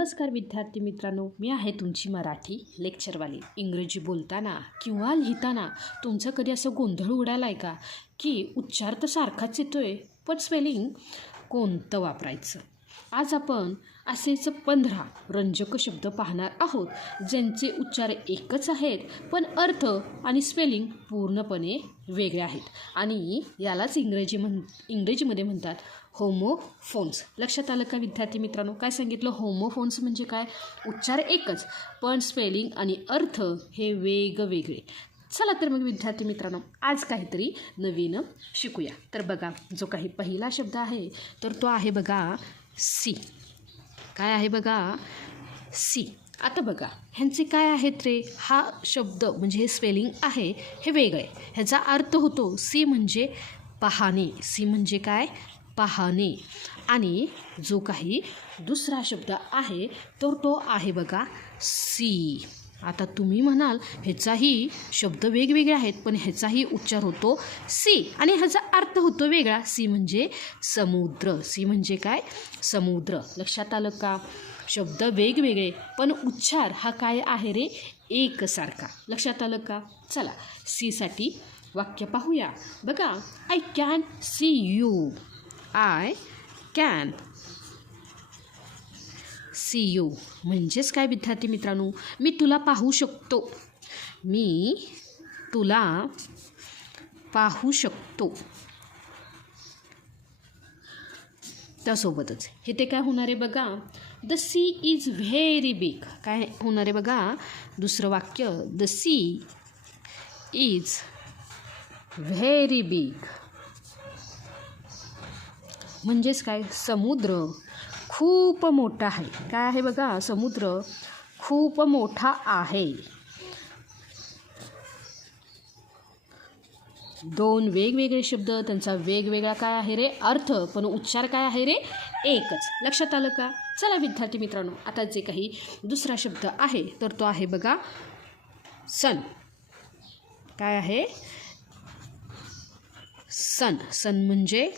नमस्कार विद्यार्थी मित्रांनो, मी आहे तुमची मराठी लेक्चरवाली. इंग्रजी बोलताना किंवा लिहिताना तुमचं कधी असं गोंधळ उडाला आहे का की उच्चार तर सारखाच येतोय पण स्पेलिंग कोणतं वापरायचं? आज आपण असेच 15 रंजक शब्द पाहणार आहोत ज्यांचे उच्चार एकच आहेत पण अर्थ आणि स्पेलिंग पूर्णपणे वेगळे आहेत आणि यालाच इंग्रजीमध्ये म्हणतात होमोफोन्स. लक्षात आलं का विद्यार्थी मित्रांनो? काय सांगितलं? होमोफोन्स म्हणजे काय? उच्चार एकच पण स्पेलिंग आणि अर्थ हे वेगवेगळे. चला तर मग विद्यार्थी मित्रांनो आज काहीतरी नवीन शिकूया. तर बघा, जो काही पहिला शब्द आहे तर तो आहे बघा सी. काय आहे बघा? सी. आता बघा ह्यांचे काय आहेत रे? हा शब्द म्हणजे हे स्पेलिंग आहे हे वेगळे. ह्याचा अर्थ होतो सी म्हणजे पाहणे. सी म्हणजे काय? पाहणे. आणि जो काही दुसरा शब्द आहे तर तो आहे बघा सी. आता तुम्ही म्हणाल ह्याचाही शब्द वेगवेगळे आहेत पण ह्याचाही उच्चार होतो सी आणि ह्याचा अर्थ होतो वेगळा. सी म्हणजे समुद्र. सी म्हणजे काय? समुद्र. लक्षात आलं का? शब्द वेगवेगळे पण उच्चार हा काय आहे रे? एकसारखा. लक्षात आलं का? चला सीसाठी वाक्य पाहूया. बघा, I can see you. I can see you म्हणजेच काय विद्यार्थी मित्रांनो? मी तुला पाहू शकतो. मी तुला पाहू शकतो. त्यासोबतच हे ते काय होणार आहे बघा? The sea is very big. काय होणार आहे बघा? दुसरं वाक्य, the sea is very big म्हणजेच काय? समुद्र खूप मोठा आहे. काय आहे बघा? समुद्र खूप मोठा आहे. दोन वेगवेगळे शब्द, त्यांचा वेगवेगळा काय आहे रे? अर्थ, पण उच्चार काय आहे रे? एकच. लक्षात आलं का? चला विद्यार्थी मित्रांनो आता जे काही दुसरा शब्द आहे तर तो आहे बघा सन. काय आहे? सन. सन म्हणजे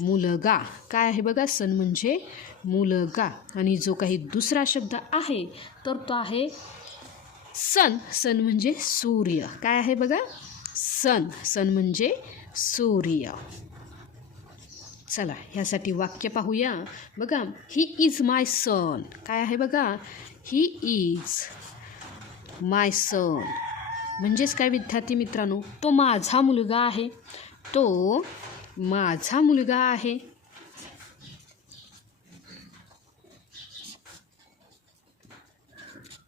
मुलगा. काय आहे बघा? सन म्हणजे मुलगा. आणि जो काही दुसरा शब्द आहे तर तो आहे सन. सन म्हणजे सूर्य. काय आहे बघा? सन. सन म्हणजे सूर्य. चला ह्यासाठी वाक्य पाहूया. बघा, ही इज माय सन. काय आहे बघा? ही इज माय सन म्हणजेच काय विद्यार्थी मित्रांनो? तो माझा मुलगा आहे. तो माझा मुलगा आहे.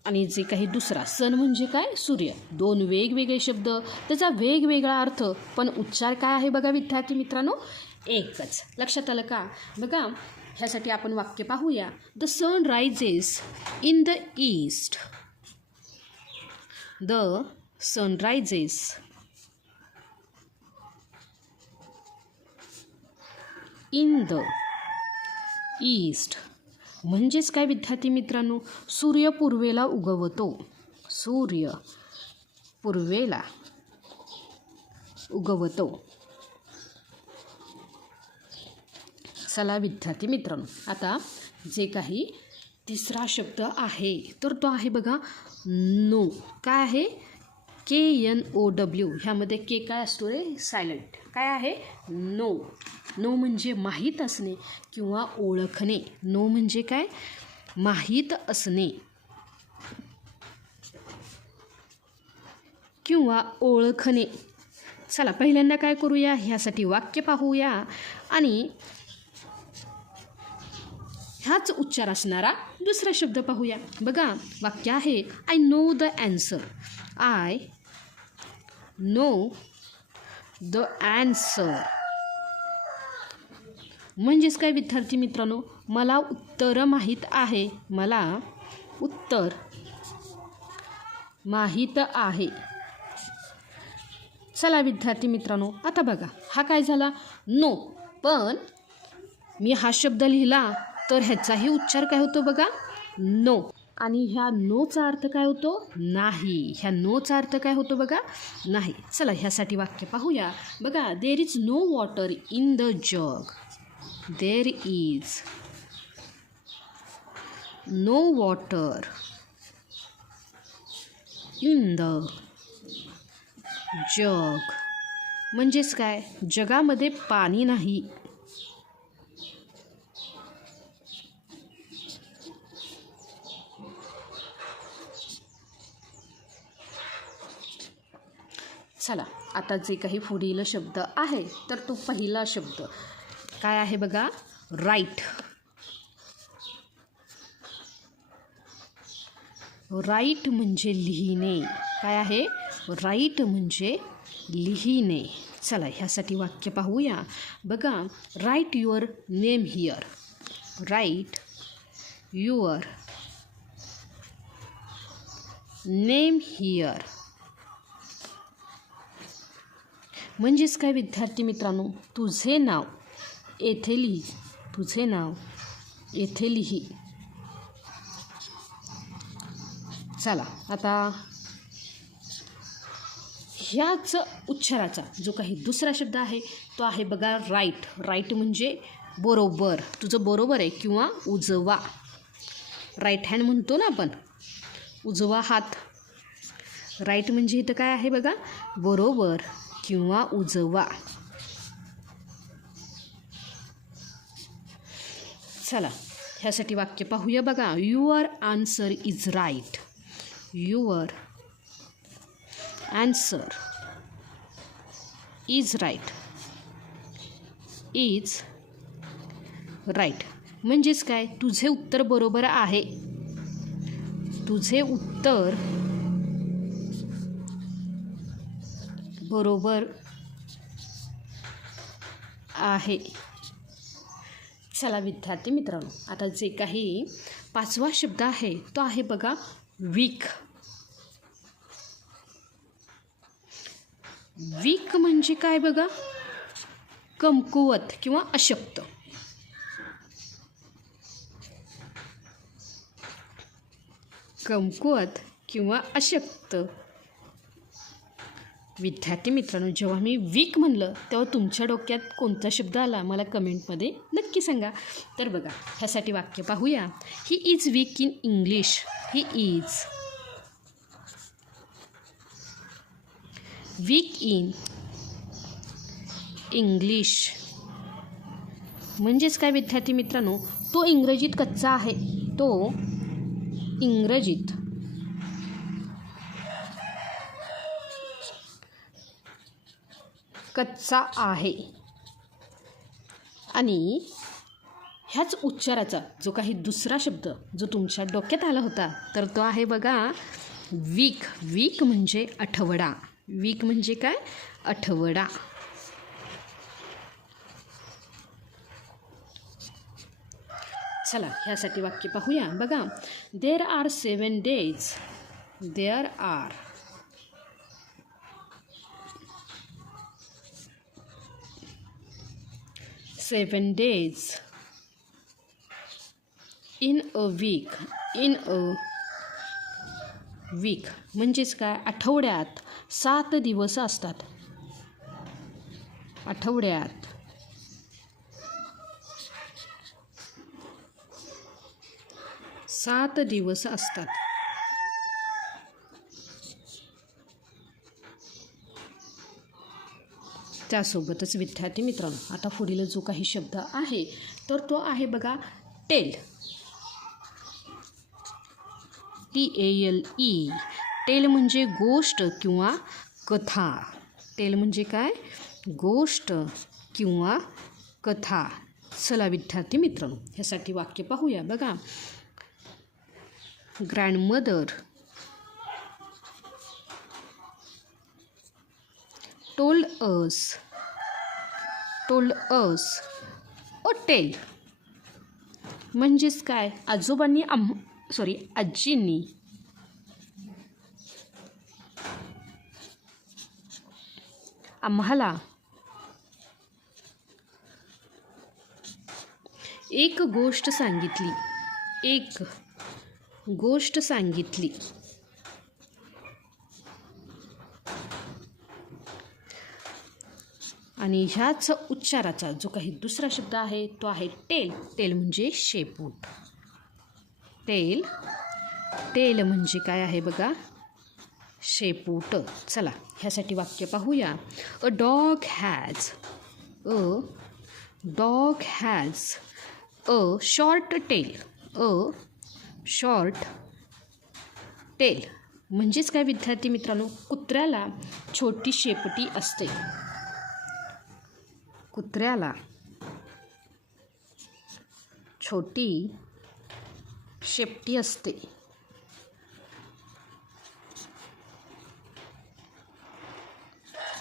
आणि जे काही दुसरा सन म्हणजे काय? सूर्य. दोन वेगवेगळे शब्द, त्याचा वेगवेगळा अर्थ पण उच्चार काय आहे बघा विद्यार्थी मित्रांनो? एकच. लक्षात आलं का? बघा ह्यासाठी आपण वाक्य पाहूया. The sun rises in the east. The sun rises in the east म्हणजेच काय विद्यार्थी मित्रांनो? सूर्य पूर्वेला उगवतो. सूर्य पूर्वेला उगवतो. चला विद्यार्थी मित्रांनो आता जे काही तिसरा शब्द आहे तर तो आहे बघा नो. काय आहे? KNOW. ह्यामध्ये के काय असतो रे? सायलेंट. काय आहे? नो. नो म्हणजे माहीत असणे किंवा ओळखणे. नो म्हणजे काय? माहीत असणे किंवा ओळखणे. चला पहिल्यांदा काय करूया? ह्यासाठी वाक्य पाहूया आणि ह्याच उच्चार असणारा दुसरा शब्द पाहूया. बघा वाक्य आहे I know the answer. I know the answer म्हणजेच काय विद्यार्थी मित्रांनो? मला उत्तर माहीत आहे. मला उत्तर माहीत आहे. चला विद्यार्थी मित्रांनो आता बघा हा काय झाला? नो. पण मी हा शब्द लिहिला तर ह्याचाही उच्चार काय होतो बघा? नो. आणि ह्या नोचा अर्थ काय होतो? नाही. ह्या नोचा अर्थ काय होतो बघा? नाही. चला ह्यासाठी वाक्य पाहूया. बघा, there is no water in the jug. There is no water in the jug. म्हणजेच काय, जगामध्ये पाणी नाही. चला, आता जे काही पुढील शब्द आहे तर तो पहिला शब्द काय आहे बघा, राईट. राईट म्हणजे लिहिणे. काय आहे, राईट म्हणजे लिहिणे. चला, ह्यासाठी वाक्य पाहूया बघा. Write your name here. Write your name here. म्हणजेच काय विद्यार्थी मित्रांनो, तुझे नाव येथे लिही. तुझे नाव येथे लिही. चला, आता ह्याच उच्चाराचा जो काही दुसरा शब्द आहे तो आहे बघा राईट. राईट म्हणजे बरोबर, तुझं बरोबर आहे किंवा उजवा. राईट हँड म्हणतो ना आपण, उजवा हात. राईट म्हणजे इथं काय आहे बघा, बरोबर किंवा उजवा. चला, ह्यासाठी वाक्य पाहूया बघा. Your answer is right. Your answer is right. Is right म्हणजेच काय, तुझे उत्तर बरोबर आहे. तुझे उत्तर बरोबर आहे. चला विद्यार्थी मित्रांनो, आता जे काही पाचवा शब्द आहे तो आहे बघा वीक. वीक म्हणजे काय बघा, कमकुवत किंवा अशक्त. कमकुवत किंवा अशक्त. विद्यार्थी मित्रांनो, जेव्हा मी वीक म्हणलं तेव्हा तुमच्या डोक्यात कोणता शब्द आला मला कमेंटमध्ये नक्की सांगा. तर बघा, ह्यासाठी वाक्य पाहूया. He is weak in English. He is weak in English. म्हणजेच काय विद्यार्थी मित्रांनो, तो इंग्रजीत कच्चा आहे. तो इंग्रजीत कच्चा आहे. आणि ह्याच उच्चाराचा जो काही दुसरा शब्द जो तुमच्या डोक्यात आला होता तर तो आहे बघा वीक. वीक म्हणजे आठवडा. वीक म्हणजे काय, आठवडा. चला, ह्यासाठी वाक्य पाहूया बघा. There are 7 days. There are 7 days in a week. In a week म्हणजेच काय, आठवड्यात 7 दिवस असतात. आठवड्यात 7 दिवस असतात. त्यासोबतच विद्यार्थी मित्रांनो, आता पुढील जो काही शब्द आहे तर तो आहे बघा टेल. TALE. टेल म्हणजे गोष्ट किंवा कथा. टेल म्हणजे काय, गोष्ट किंवा कथा. चला विद्यार्थी मित्रांनो, ह्यासाठी वाक्य पाहूया बघा. Grandmother told us a tale. म्हणजेच काय, आजोबांनी आजींनी आम्हाला एक गोष्ट सांगितली. एक गोष्ट सांगितली. आणि ह्याच उच्चाराचा जो काही दुसरा शब्द आहे तो आहे टेल. टेल म्हणजे शेपूट. टेल. टेल म्हणजे काय आहे बघा, शेपूट. चला ह्यासाठी वाक्य पाहूया. A dog has a short tail. A short tail म्हणजेच काय विद्यार्थी मित्रांनो, कुत्र्याला छोटी शेपटी असते. कुत्र्याला छोटी शेपटी असते.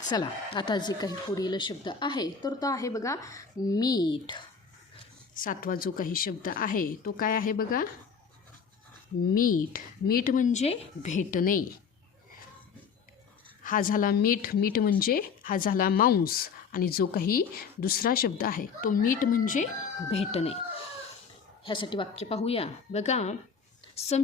चला आता जे काही पुढील शब्द आहे तर तो आहे बघा मीट. 7वा जो काही शब्द आहे तो काय आहे बघा, मीट. मीट म्हणजे भेटणे. हा झाला मीट. मीट म्हणजे हा झाला मांस. आणि जो काही दुसरा शब्द आहे तो मीट म्हणजे भेटणे. ह्यासाठी वाक्य पाहूया बघा. Some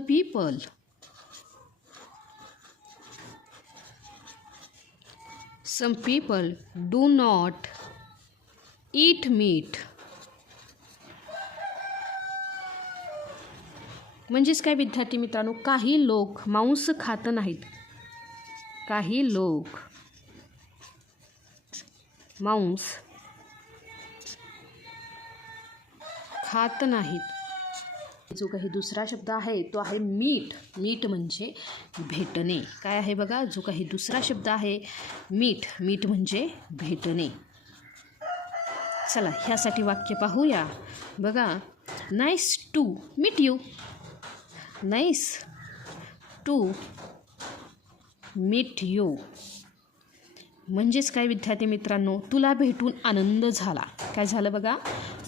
people do not eat meat. म्हणजेच काय विद्यार्थी मित्रांनो, काही लोक मांस खात नाहीत. काही लोक मांस खात नाहीत. जो काही दुसरा शब्द आहे तो आहे मीट. मीट म्हणजे भेटणे. काय आहे बघा, जो काही दुसरा शब्द आहे मीट. मीट म्हणजे भेटणे. चला ह्यासाठी वाक्य पाहूया बघा. Nice to meet you. Nice to meet you म्हणजेच काय विद्यार्थी मित्रांनो, तुला भेटून आनंद झाला. काय झालं बघा,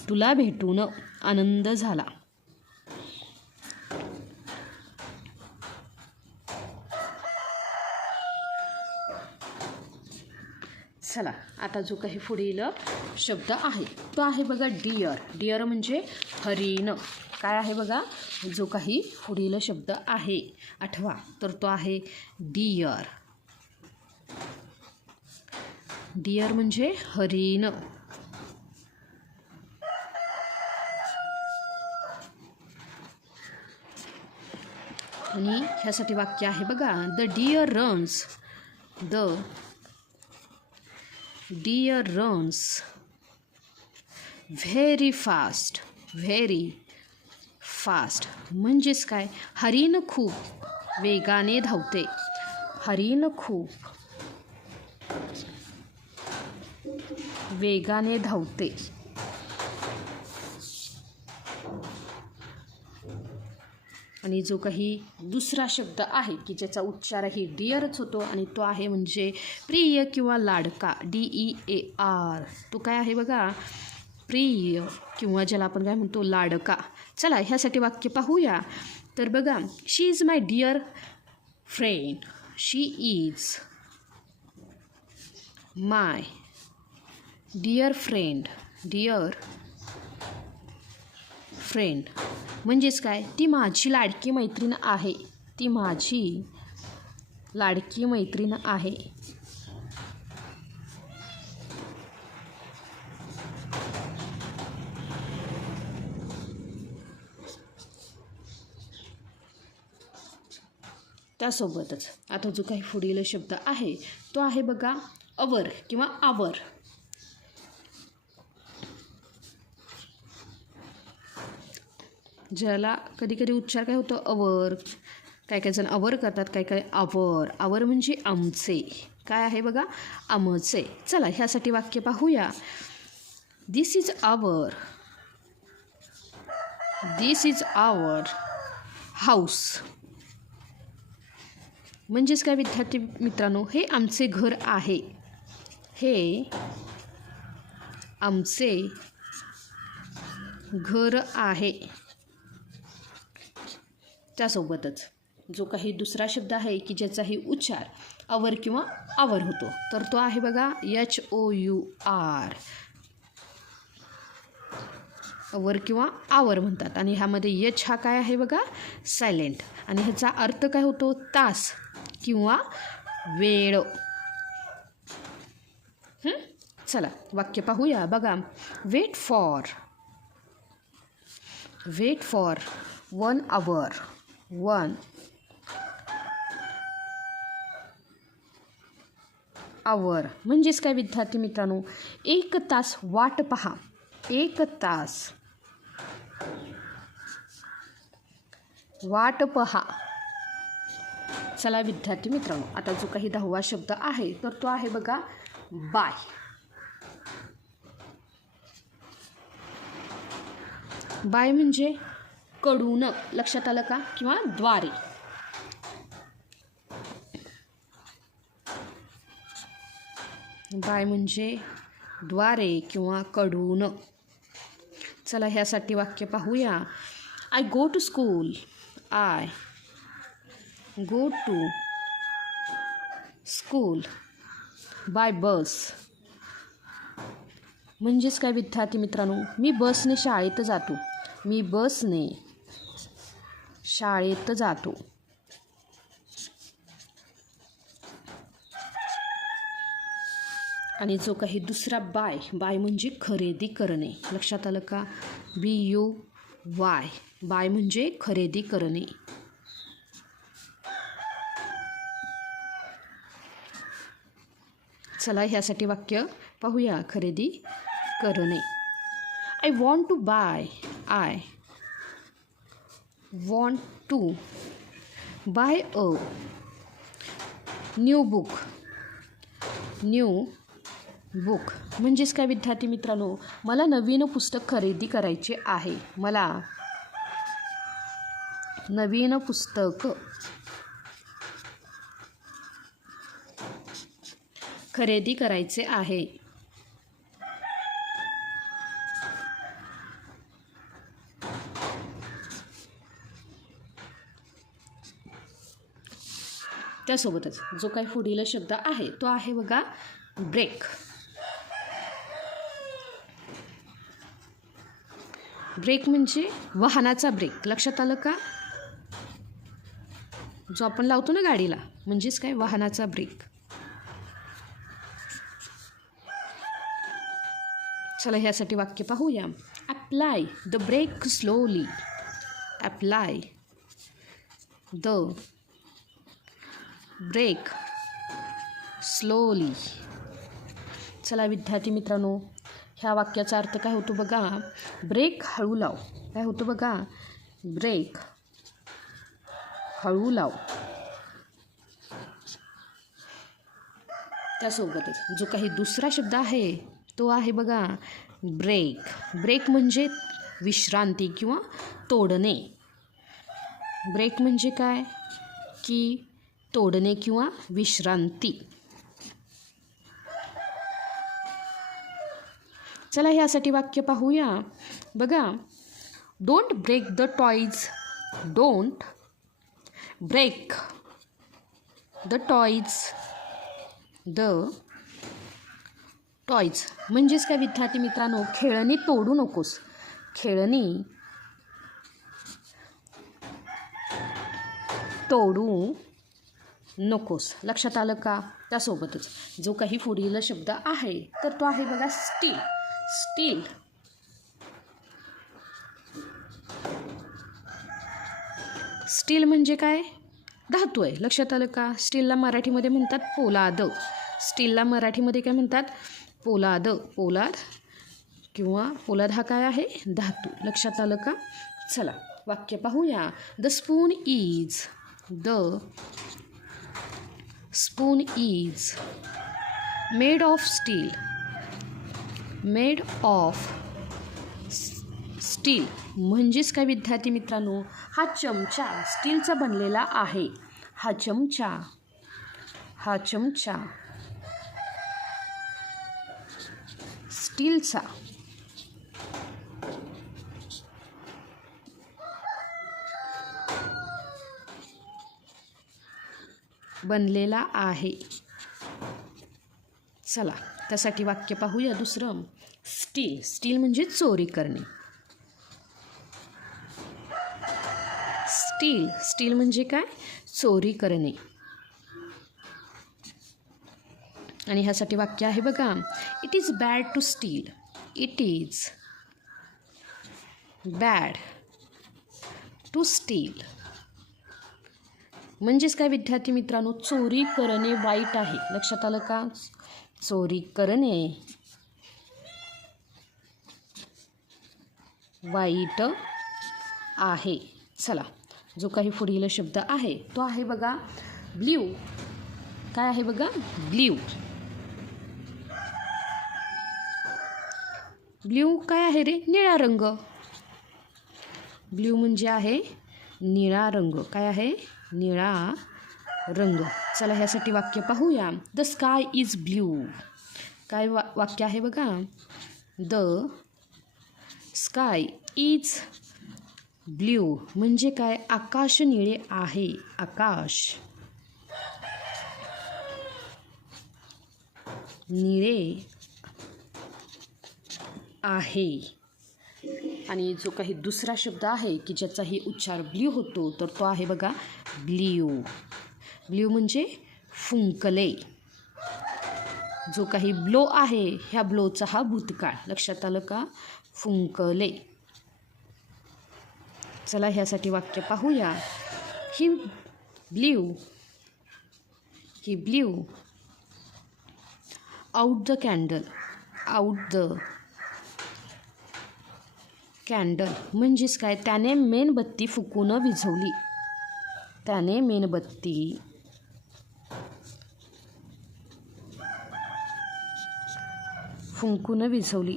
तुला भेटून आनंद झाला. चला आता जो काही पुढील शब्द आहे तो आहे बघा डिअर. डिअर म्हणजे हरिण. काय आहे बघा, जो काही पुढील शब्द आहे 8वा तर तो आहे डिअर. डिअर म्हणजे हरिण. आणि ह्यासाठी वाक्य आहे बघा. The deer runs very fast. Very fast म्हणजेच काय, हरिण खूप वेगाने धावते. हरिण खूप वेगाने धावते. आणि जो काही दुसरा शब्द आहे की ज्याचा उच्चारही डिअरच होतो आणि तो आहे म्हणजे प्रिय किंवा लाडका. DEAR. तो काय आहे बघा, प्रिय किंवा ज्याला आपण काय म्हणतो लाडका. चला ह्यासाठी वाक्य पाहूया तर बघा. She is my dear friend. She is my dear friend. Dear friend म्हणजेच काय, ती माझी लाडकी मैत्रीण आहे. ती माझी लाडकी मैत्रीण आहे. त्यासोबतच आता जो काही पुढील शब्द आहे तो आहे बघा अवर किंवा आवर. ज्याला कधी कधी उच्चार काय होतो अवर. काय काय जण अवर करतात, काय काय आवर. आवर म्हणजे आमचे. काय आहे बघा, आमचे. चला ह्यासाठी वाक्य पाहूया. दिस इज आवर हाऊस. म्हणजेच काय विद्यार्थी मित्रांनो, हे आमचे घर आहे. हे आमचे घर आहे. त्यासोबतच जो काही दुसरा शब्द आहे की ज्याचाही उच्चार अवर किंवा आवर होतो तर तो आहे बघा HOUR. अवर किंवा आवर म्हणतात. आणि ह्यामध्ये H हा काय आहे बघा, सायलेंट. आणि ह्याचा अर्थ काय होतो, तास किंवा वेळ. चला वाक्य पाहूया बघा. Weight for 1 hour. 1 hour म्हणजेच काय विद्यार्थी मित्रांनो, 1 तास वाट पहा. 1 तास वाट पहा. चला विद्यार्थी मित्रांनो, आता जो काही 10वा शब्द आहे तर तो आहे बघा बाय. बाय म्हणजे कडून, लक्षात आलं का, किंवा द्वारे. बाय म्हणजे द्वारे किंवा कडून. चला ह्यासाठी वाक्य पाहूया. I go to school. I go to school by bus. म्हणजेच काय विद्यार्थी मित्रांनो, मी बसने शाळेत जातो. मी बसने शाळेत जातो. आणि जो काही दुसरा बाय, बाय म्हणजे खरेदी करणे. लक्षात आलं का, BUY. बाय म्हणजे खरेदी करणे. चला ह्यासाठी वाक्य पाहूया. खरेदी करणे. I want to buy. I want to buy a new book. New book म्हणजेच काय विद्यार्थी मित्रांनो, मला नवीन पुस्तक खरेदी करायचे आहे. मला नवीन पुस्तक खरेदी करायचे आहे. त्यासोबतच जो काही पुढील शब्द आहे तो आहे बघा ब्रेक. ब्रेक म्हणजे वाहनाचा ब्रेक. लक्षात आलं का, जो आपण लावतो ना गाडीला, म्हणजेच काय वाहनाचा ब्रेक. चला ह्यासाठी वाक्य पाहूया. Apply the brake slowly. Apply the brake slowly. चला विद्यार्थी मित्रांनो, ह्या वाक्याचा अर्थ काय होतो बघा, ब्रेक हळू लाव. काय होतं बघा, ब्रेक हळू लाव. त्यासोबतच जो काही दुसरा शब्द आहे तो आहे बघा ब्रेक. ब्रेक म्हणजे विश्रांती किंवा तोडणे. ब्रेक म्हणजे काय, की तोडणे किंवा विश्रांती. चला ह्यासाठी वाक्य पाहूया. बघा, don't break the toys. Don't break the toys. The toys म्हणजेच काय विद्यार्थी मित्रांनो, खेळणी तोडू नकोस. खेळणी तोडू नकोस. लक्षात आलं का. त्यासोबतच जो काही पुढील शब्द आहे तर तो आहे बघा स्टील. स्टील स्टील म्हणजे काय, धातू आहे. लक्षात आलं का. स्टीलला मराठीमध्ये म्हणतात पोलाद. स्टीलला मराठीमध्ये काय म्हणतात, पोलाद. पोलाद किंवा पोलाद हा काय आहे, धातू. लक्षात आलं का. चला वाक्य पाहूया. The spoon is. The spoon is made of steel. Made of steel म्हणजेच काय विद्यार्थी मित्रांनो, हा चमचा स्टीलचा बनलेला आहे. हा चमचा स्टीलचा बनलेला आहे. चला त्यासाठी वाक्य पाहूया दुसरं. स्टील. स्टील म्हणजे चोरी करणे. स्टील. स्टील म्हणजे काय, चोरी करणे. आणि ह्यासाठी वाक्य आहे बघा. It is bad to steal. It is bad to steal. म्हणजेच काय विद्यार्थी मित्रांनो, चोरी करणे वाईट आहे. लक्षात आलं का? चोरी करणे वाईट आहे. चला, जो काही पुढील शब्द आहे तो आहे बघा ब्ल्यू. काय आहे बघा? ब्ल्यू. ब्ल्यू काय आहे रे? निळा रंग. ब्ल्यू म्हणजे आहे निळा रंग. काय आहे? निळा रंग. चला, ह्यासाठी वाक्य पाहूया. The sky is blue. काय वाक्य आहे बघा? द स्काय इज ब्ल्यू म्हणजे काय? आकाश निळे आहे. आकाश निळे आहे. आणि जो काही दुसरा शब्द आहे की ज्याचाही उच्चार ब्ल्यू होतो तर तो आहे बघा ब्ल्यू. ब्ल्यू म्हणजे फुंकले. जो काही ब्लो आहे ह्या ब्लोचा हा भूतकाळ. लक्षात आलं का? फुंकले. चला, ह्यासाठी वाक्य पाहूया. He blew out the candle. Out the candle म्हणजेच काय? त्याने मेणबत्ती फुकून विझवली. त्याने मेणबत्ती फुंकून विझवली.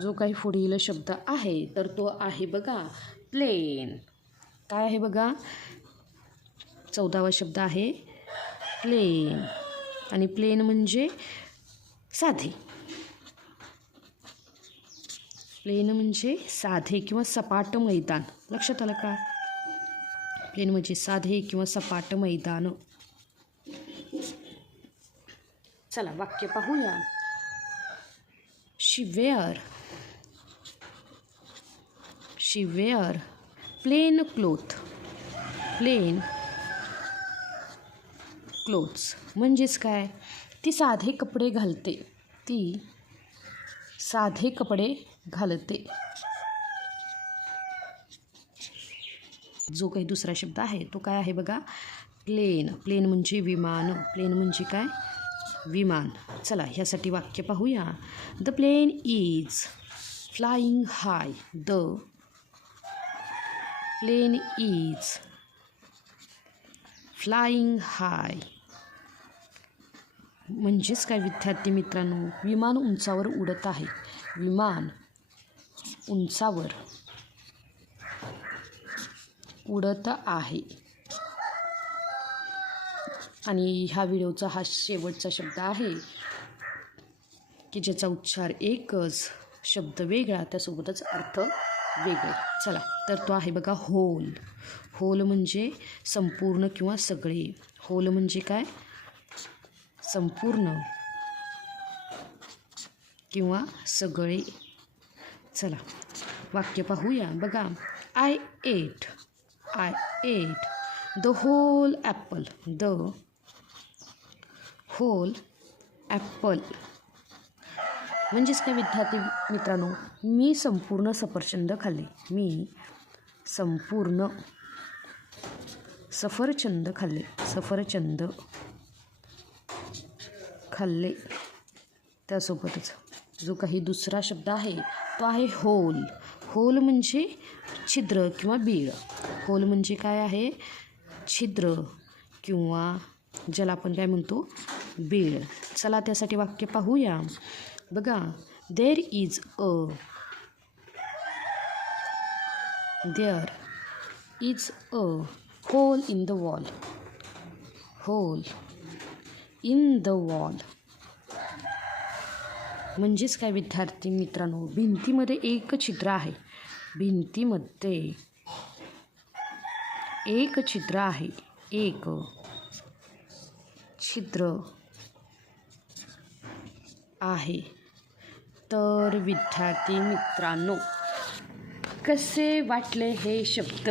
जो काही पुढील शब्द आहे तर तो आहे बघा प्लेन. काय आहे बघा? 14वा शब्द आहे प्लेन. आणि प्लेन म्हणजे साधे. प्लेन म्हणजे साधे किंवा सपाट मैदान. लक्षात आलं का? प्लेन म्हणजे साधे किंवा सपाट मैदान. चला, वाक्य पाहूया. She wear plain cloth. Plain clothes म्हणजेच काय? ती साधे कपडे घालते. ती साधे कपडे घालते. जो काही दुसरा शब्द आहे तो काय आहे बघा? प्लेन. प्लेन म्हणजे विमान. प्लेन म्हणजे काय? विमान. चला, ह्यासाठी वाक्य पाहूया. The plane is flying high. The plane is flying high म्हणजेच काय विद्यार्थी मित्रांनो? विमान उंचावर उडत आहे. विमान उंचावर उडत आहे. आणि ह्या व्हिडिओचा हा शेवटचा शब्द आहे की ज्याचा उच्चार एकच, शब्द वेगळा, त्यासोबतच अर्थ वेगळे. चला, तर तो आहे बघा होल. होल म्हणजे संपूर्ण किंवा सगळे. होल म्हणजे काय? संपूर्ण किंवा सगळे. चला, वाक्य पाहूया बघा. I ate the whole apple. The whole apple म्हणजेच काय विद्यार्थी मित्रांनो? मी संपूर्ण सफरचंद खाल्ले. मी संपूर्ण सफरचंद खाल्ले. सफरचंद खाल्ले. त्यासोबतच जो काही दुसरा शब्द आहे तो आहे होल. होल म्हणजे छिद्र किंवा बीळ. होल म्हणजे काय आहे? छिद्र किंवा ज्याला आपण काय म्हणतो? बीळ. चला, त्यासाठी वाक्य पाहूया बघा. There is a hole in the wall. Hole in the wall म्हणजेच काय विद्यार्थी मित्रांनो? भिंतीमध्ये एक छिद्र आहे. भिंतीमध्ये एक छिद्र आहे. एक छिद्र आहे. तर विद्यार्थी मित्रांनो, कसे वाटले हे शब्द?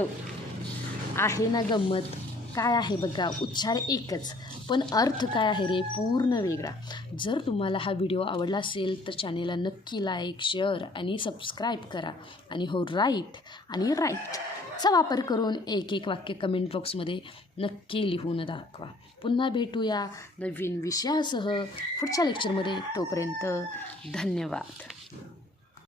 आहे ना गंमत? काय आहे बघा? उच्चार एकच पण अर्थ काय आहे रे? पूर्ण वेगळा. जर तुम्हाला हा व्हिडिओ आवडला असेल तर चॅनेलला नक्की लाईक, शेअर आणि सबस्क्राईब करा. आणि हो, राईट आणि राईटचा वापर करून एक वाक्य कमेंट बॉक्समध्ये नक्की लिहून दाखवा. पुन्हा भेटूया नवीन विषयासह पुढच्या लेक्चरमध्ये. तोपर्यंत धन्यवाद.